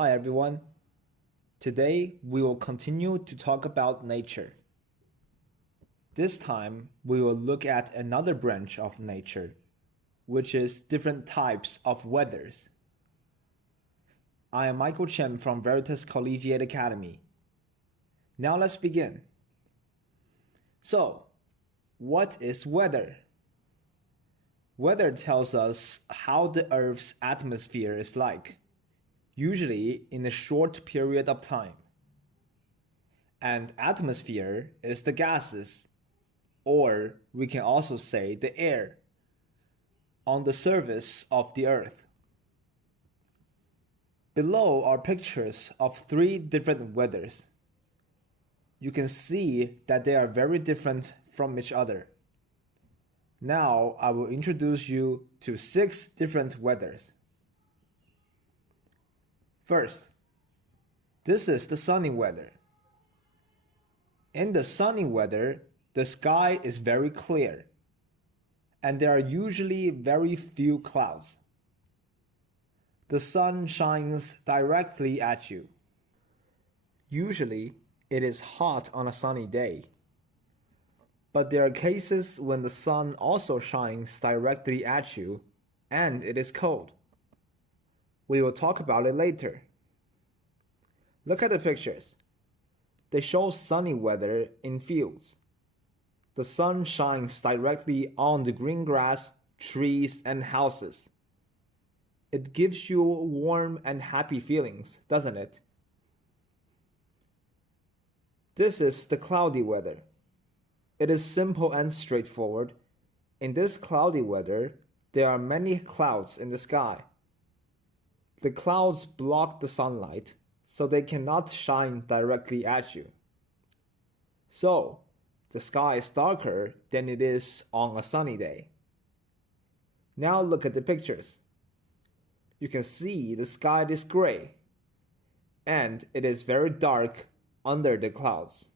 Hi everyone. Today we will continue to talk about nature. This time we will look at another branch of nature, which is different types of weathers. I am Michael Chen from Veritas Collegiate Academy. Now let's begin. So, what is weather? Weather tells us how the Earth's atmosphere is like, usually in a short period of time. And atmosphere is the gases, or we can also say the air, on the surface of the Earth. Below are pictures of three different weathers. You can see that they are very different from each other. Now I will introduce you to 6 different weathers. First, this is the sunny weather. In the sunny weather, the sky is very clear, and there are usually very few clouds. The sun shines directly at you. Usually, it is hot on a sunny day. But there are cases when the sun also shines directly at you and it is cold. We will talk about it later. Look at the pictures. They show sunny weather in fields. The sun shines directly on the green grass, trees, and houses. It gives you warm and happy feelings, doesn't it? This is the cloudy weather. It is simple and straightforward. In this cloudy weather, there are many clouds in the sky. The clouds block the sunlight, so they cannot shine directly at you. So, the sky is darker than it is on a sunny day. Now look at the pictures. You can see the sky is gray, and it is very dark under the clouds.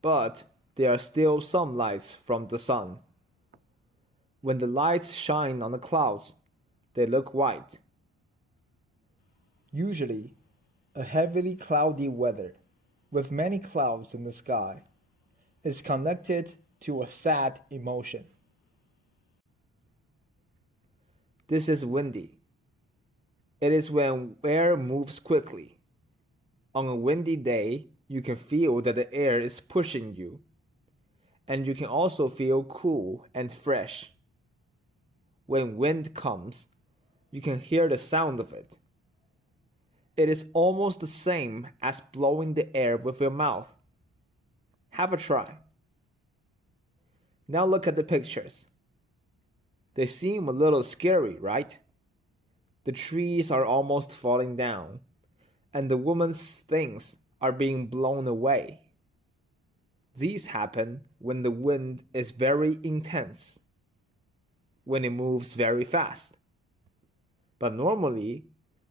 But there are still some lights from the sun. When the lights shine on the clouds, they look white. Usually, a heavily cloudy weather with many clouds in the sky is connected to a sad emotion. This is windy. It is when air moves quickly. On a windy day, you can feel that the air is pushing you, and you can also feel cool and fresh. When wind comes, you can hear the sound of it. It is almost the same as blowing the air with your mouth. Have a try. Now look at the pictures. They seem a little scary, right? The trees are almost falling down, and the woman's things are being blown away. These happen when the wind is very intense, when it moves very fast. But normally,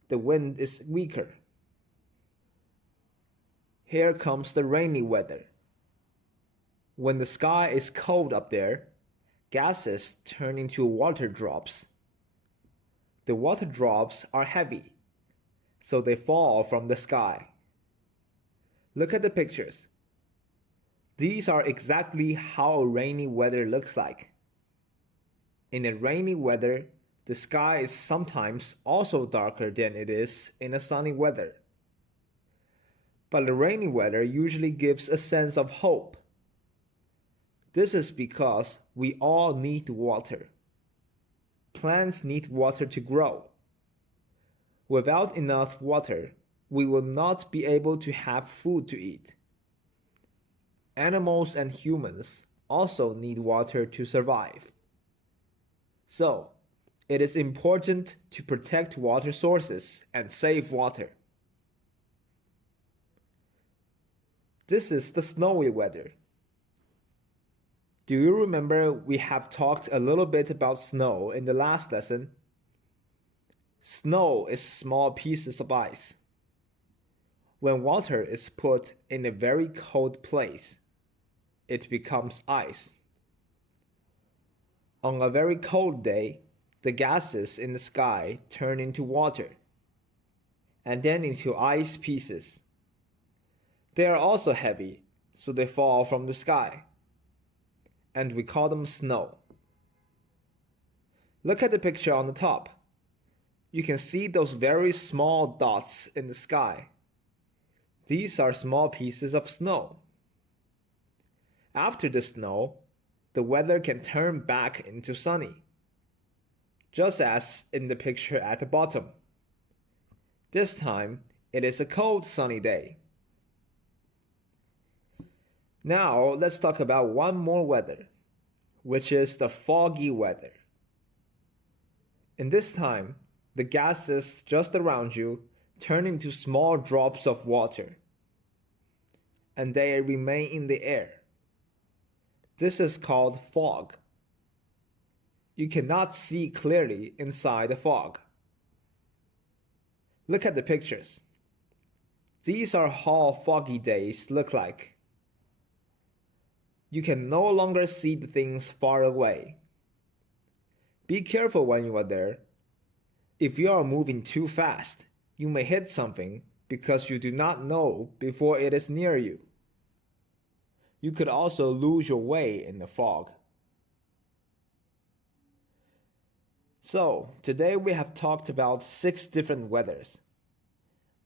the wind is weaker. Here comes the rainy weather. When the sky is cold up there, gases turn into water drops. The water drops are heavy, so they fall from the sky. Look at the pictures. These are exactly how rainy weather looks like. In a rainy weather, the sky is sometimes also darker than it is in a sunny weather. But the rainy weather usually gives a sense of hope. This is because we all need water. Plants need water to grow. Without enough water, we will not be able to have food to eat. Animals and humans also need water to survive. So, it is important to protect water sources and save water. This is the snowy weather. Do you remember we have talked a little bit about snow in the last lesson? Snow is small pieces of ice. When water is put in a very cold place, it becomes ice. On a very cold day, the gases in the sky turn into water. and then into ice pieces. They are also heavy, so they fall from the sky, and we call them snow. Look at the picture on the top. You can see those very small dots in the sky. These are small pieces of snow. After the snow, the weather can turn back into sunny, just as in the picture at the bottom. This time, it is a cold sunny day. Now, let's talk about one more weather, which is the foggy weather. In this time, the gases just around you turn into small drops of water, and they remain in the air. This is called fog. You cannot see clearly inside the fog. Look at the pictures. These are how foggy days look like. You can no longer see the things far away. Be careful when you are there. If you are moving too fast, you may hit something because you do not know before it is near you. You could also lose your way in the fog. So, today we have talked about 6 different weathers.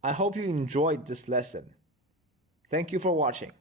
I hope you enjoyed this lesson. Thank you for watching.